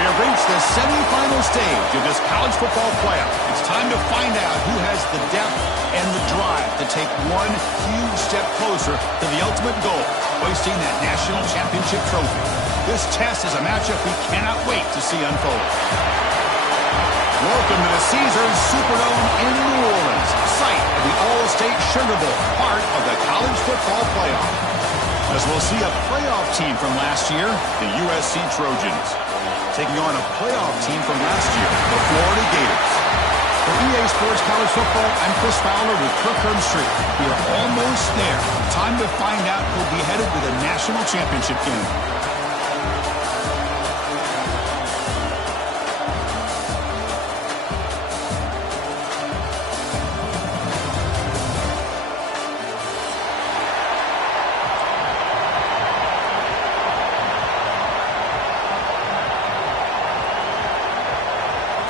We have reached the semifinal stage of this college football playoff. It's time to find out who has the depth and the drive to take one huge step closer to the ultimate goal, hoisting that national championship trophy. This test is a matchup we cannot wait to see unfold. Welcome to the Caesars Superdome in New Orleans, site of the All-State Sugar Bowl, part of the college football playoff. As we'll see a playoff team from last year, the USC Trojans, taking on a playoff team from last year, the Florida Gators. For EA Sports College Football, I'm Chris Fowler with Kirk Herbstreit. We are almost there. Time to find out who'll be headed to the national championship game.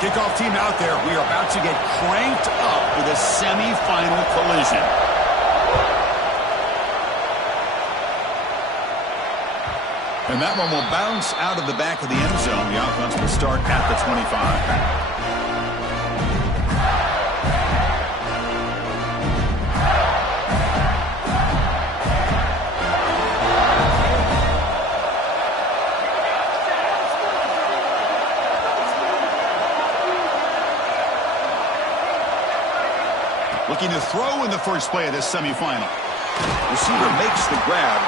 Kickoff team out there. We are about to get cranked up for the semifinal collision. And that one will bounce out of the back of the end zone. The offense will start at the 25. Looking to throw in the first play of this semifinal. Receiver makes the grab.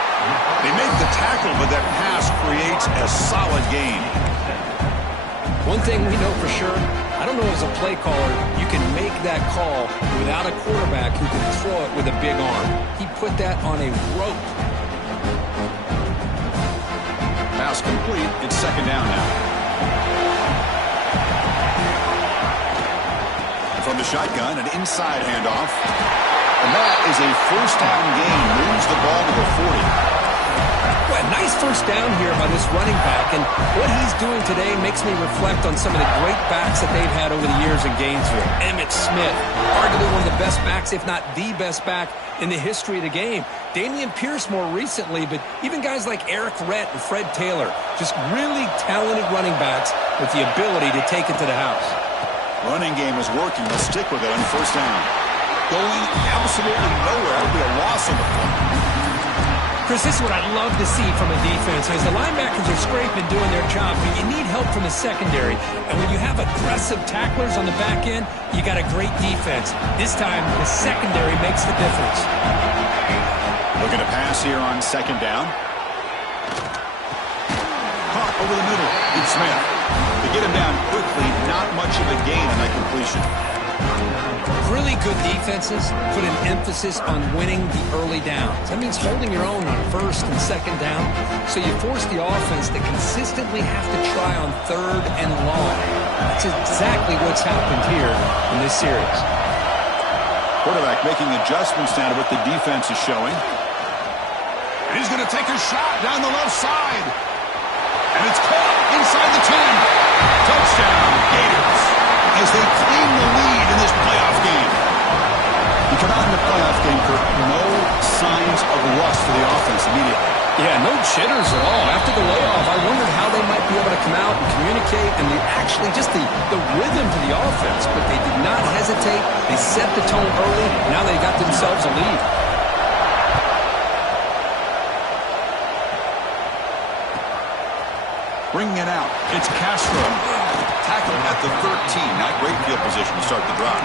They make the tackle, but that pass creates a solid gain. One thing we know for sure, I don't know as a play caller, you can make that call without a quarterback who can throw it with a big arm. He put that on a rope. Pass complete. It's second down now. From the shotgun, an inside handoff. And that is a first down gain. Moves the ball to the 40. Well, nice first down here by this running back. And what he's doing today makes me reflect on some of the great backs that they've had over the years in Gainesville. Emmitt Smith, arguably one of the best backs, if not the best back in the history of the game. Dameon Pierce more recently, but even guys like Eric Rhett and Fred Taylor, just really talented running backs with the ability to take it to the house. Running game is working. Let's stick with it on first down. Going absolutely nowhere. That'll be a loss of the play. Chris, this is what I love to see from a defense. As the linebackers are scraping, doing their job, but you need help from the secondary. And when you have aggressive tacklers on the back end, you got a great defense. This time, the secondary makes the difference. Looking to pass here on second down. Caught over the middle. It's Smith. To get him down quickly, not much of a gain on that completion. Really good defenses put an emphasis on winning the early downs. That means holding your own on first and second down. So you force the offense to consistently have to try on third and long. That's exactly what's happened here in this series. Quarterback making adjustments now to what the defense is showing. And he's going to take a shot down the left side. And it's caught inside the 10. Touchdown, Gators, as they claim the lead in this playoff game. You come out in the playoff game, Kirk, no signs of rust for the offense immediately. Yeah, no jitters at all. After the layoff, I wondered how they might be able to come out and communicate and actually just the rhythm to the offense. But they did not hesitate. They set the tone early. Now they got themselves a lead. Bringing it out, it's Castro. Tackled at the 13. Not great field position to start the drive.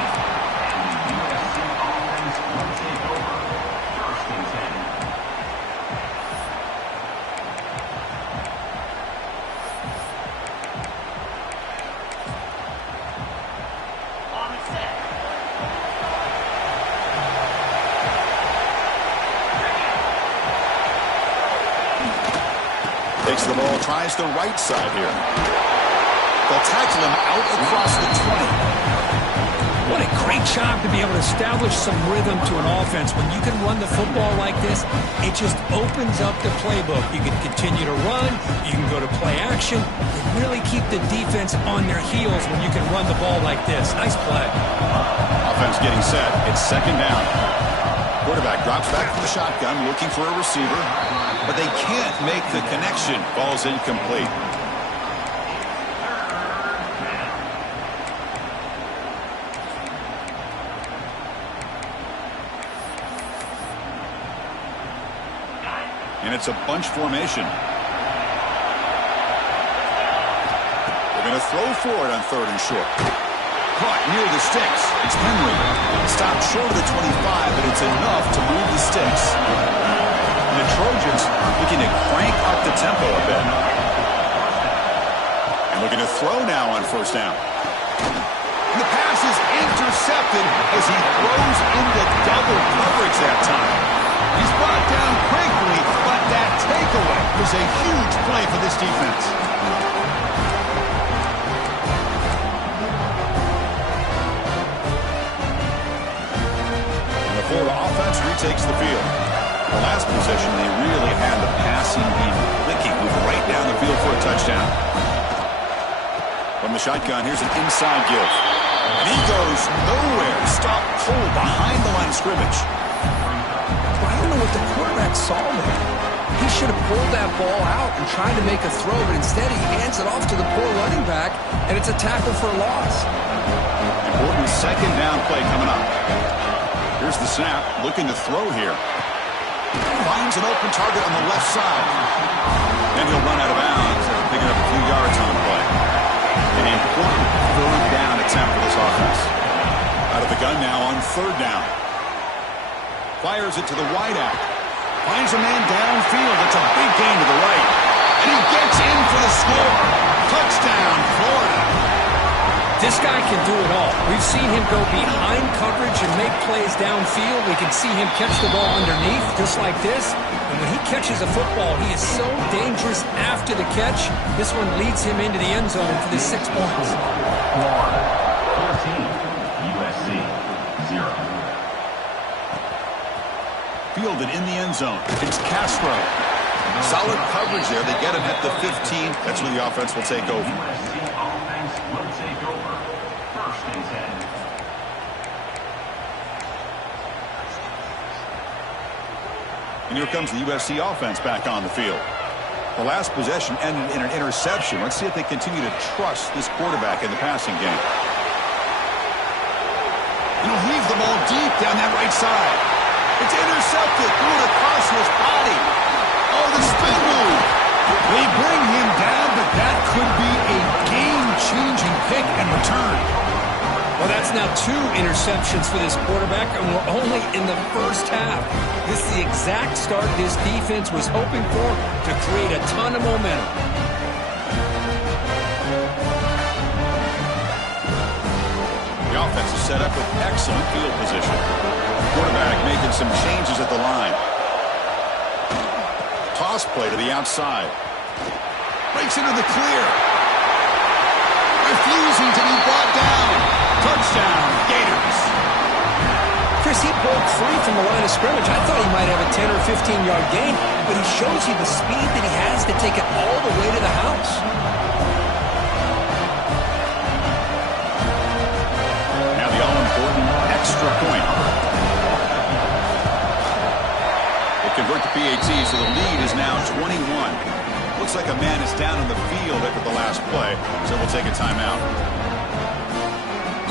Takes the ball, tries the right side here. They'll tackle him out across the 20. What a great job to be able to establish some rhythm to an offense. When you can run the football like this, it just opens up the playbook. You can continue to run. You can go to play action. You really keep the defense on their heels when you can run the ball like this. Nice play. Offense getting set. It's second down. Quarterback drops back from the shotgun, looking for a receiver, but they can't make the connection. Ball's incomplete. And it's a bunch formation. They're going to throw for it on 3rd and short. Caught near the sticks. It's Henry. Stopped short of the 25, but it's enough to move the sticks. And the Trojans looking to crank up the tempo a bit. And looking to throw now on 1st down. And the pass is intercepted as he throws into double coverage that time. He's brought down quickly, but that takeaway was a huge play for this defense. And the Florida offense retakes the field. The last possession, they really had the passing game clicking, moving right down the field for a touchdown. From the shotgun, here's an inside give. And he goes nowhere. Stopped cold behind the line of scrimmage. I don't know what the quarterback saw there. He should have pulled that ball out and tried to make a throw, but instead he hands it off to the poor running back, and it's a tackle for a loss. Important second down play coming up. Here's the snap, looking to throw here. Finds an open target on the left side. Then he'll run out of bounds, picking up a few yards on the play. An important 3rd down attempt for this offense. Out of the gun now on 3rd down. Fires it to the wideout. Finds a man downfield. It's a big gain to the right. And he gets in for the score. Touchdown, Florida. This guy can do it all. We've seen him go behind coverage and make plays downfield. We can see him catch the ball underneath, just like this. And when he catches a football, he is so dangerous after the catch. This one leads him into the end zone for the 6 points. 14, USC, 0. Fielded in the end zone. It's Castro. Solid coverage there. They get him at the 15. That's where the offense will take over. USC offense will take over. 1st and 10. And here comes the USC offense back on the field. The last possession ended in an interception. Let's see if they continue to trust this quarterback in the passing game. And he'll heave the ball deep down that right side. It's intercepted, threw it across his body. Oh, the spin move. They bring him down, but that could be a game-changing pick and return. Well, that's now 2 interceptions for this quarterback, and we're only in the 1st half. This is the exact start this defense was hoping for to create a ton of momentum. The offense is set up with excellent field position. Quarterback making some changes at the line. Toss play to the outside. Breaks into the clear. Refusing to be brought down. Touchdown, Gators. Chris, he broke free from the line of scrimmage. I thought he might have a 10 or 15-yard gain, but he shows you the speed that he has to take it all the way to the house. Now the all-important extra point. Convert the PAT, so the lead is now 21. Looks like a man is down on the field after the last play, so we'll take a timeout.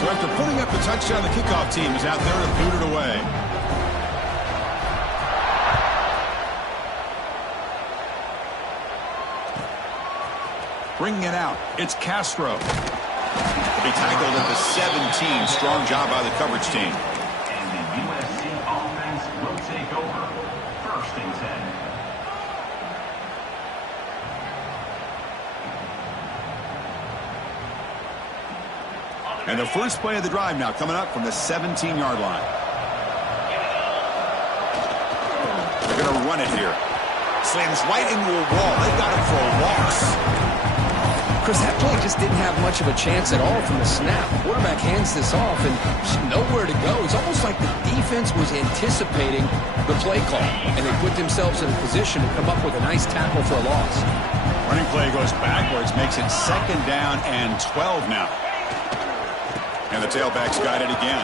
So after putting up the touchdown, the kickoff team is out there to boot it away. Bringing it out, it's Castro. He'll be tackled at the 17. Strong job by the coverage team. And the USC offense will take over. 1st and 10. And the first play of the drive now coming up from the 17-yard line. They're going to run it here. Slams right into a wall. They've got him for a loss. Chris, that play just didn't have much of a chance at all from the snap. The quarterback hands this off and just nowhere to go. It's almost like the defense was anticipating the play call, and they put themselves in a position to come up with a nice tackle for a loss. Running play goes backwards, makes it 2nd down and 12 now. And the tailback's got it again.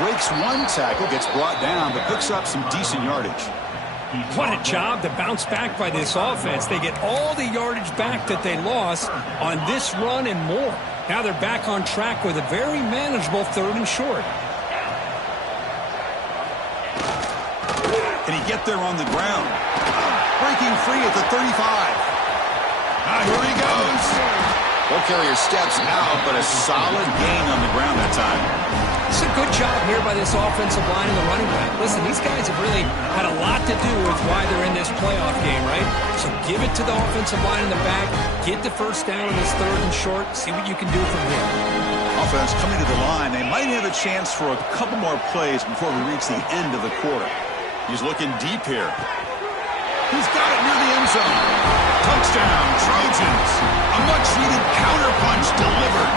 Breaks one tackle, gets brought down, but picks up some decent yardage. What a job to bounce back by this offense. They get all the yardage back that they lost on this run and more. Now they're back on track with a very manageable 3rd and short. Can he get there on the ground? Breaking free at the 35. Here he goes. Ball carrier steps out, but a solid gain on the ground that time. It's a good job here by this offensive line and the running back. Listen, these guys have really had a lot to do with why they're in this playoff game, right? So give it to the offensive line in the back. Get the 1st down in this 3rd and short. See what you can do from here. Offense coming to the line. They might have a chance for a couple more plays before we reach the end of the quarter. He's looking deep here. He's got it near the end zone. Touchdown, Trojans. A much-needed counterpunch delivered.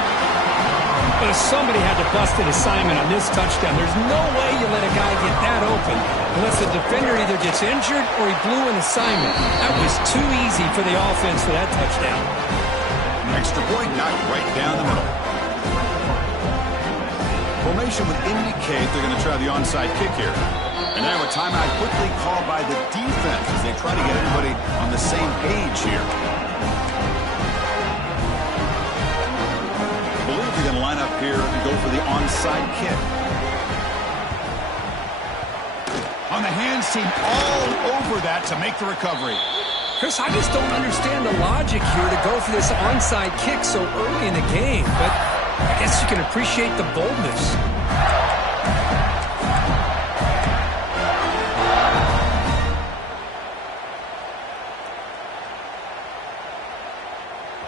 But somebody had to bust an assignment on this touchdown. There's no way you let a guy get that open unless the defender either gets injured or he blew an assignment. That was too easy for the offense for that touchdown. Extra point knocked right down the middle. Formation would indicate they're going to try the onside kick here. And now a timeout quickly called by the defense as they try to get everybody on the same page here. I believe they're going to line up here and go for the onside kick. On the hands team all over that to make the recovery. Chris, I just don't understand the logic here to go for this onside kick so early in the game, but I guess you can appreciate the boldness.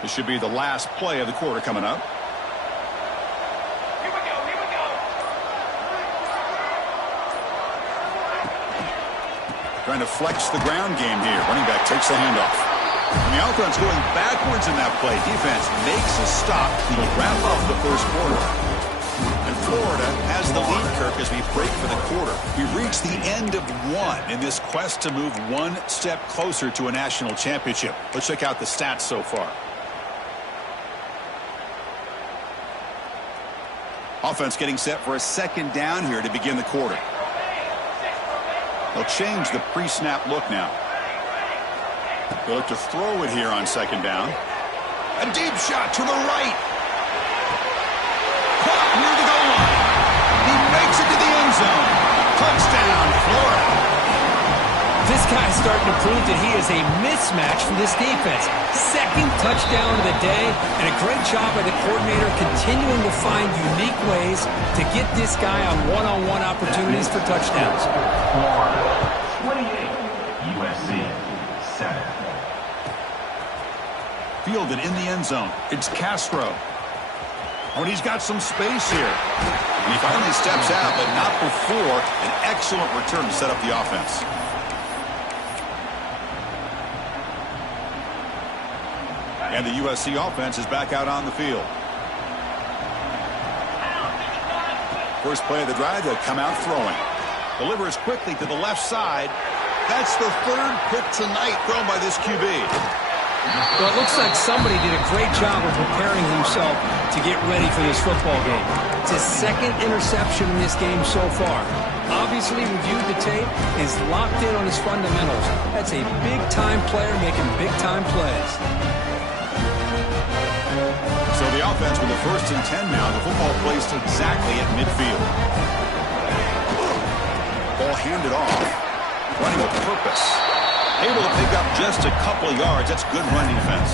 This should be the last play of the quarter coming up. Here we go, here we go. Trying to flex the ground game here. Running back takes the handoff. And the offense going backwards in that play. Defense makes a stop to wrap up the 1st quarter. And Florida has the lead, Kirk, as we break for the quarter. We reach the end of 1 in this quest to move 1 step closer to a national championship. Let's check out the stats so far. Offense getting set for a 2nd down here to begin the quarter. They'll change the pre-snap look now. They'll look to throw it here on 2nd down. A deep shot to the right. Caught near the goal line. He makes it to the end zone. Touchdown, Florida. This guy's starting to prove that he is a mismatch for this defense. 2nd touchdown of the day, and a great job by the coordinator continuing to find unique ways to get this guy on one-on-one opportunities for touchdowns. Florida 28, USC 7. Fielded in the end zone. It's Castro. Oh, and he's got some space here. And he finally steps out, but not before an excellent return to set up the offense. And the USC offense is back out on the field. First play of the drive, they'll come out throwing. Delivers quickly to the left side. That's the 3rd pick tonight thrown by this QB. Well, it looks like somebody did a great job of preparing himself to get ready for this football game. It's his 2nd interception in this game so far. Obviously reviewed the tape, is locked in on his fundamentals. That's a big-time player making big-time plays. So the offense with the 1st and 10 now. The football placed exactly at midfield. Ball handed off. Running with purpose. Able to pick up just a couple of yards. That's good run defense.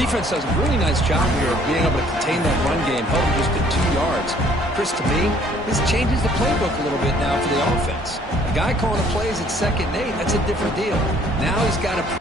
Defense does a really nice job here of being able to contain that run game, held him just to 2 yards. Chris, to me, this changes the playbook a little bit now for the offense. The guy calling the plays at 2nd and 8, that's a different deal. Now he's got to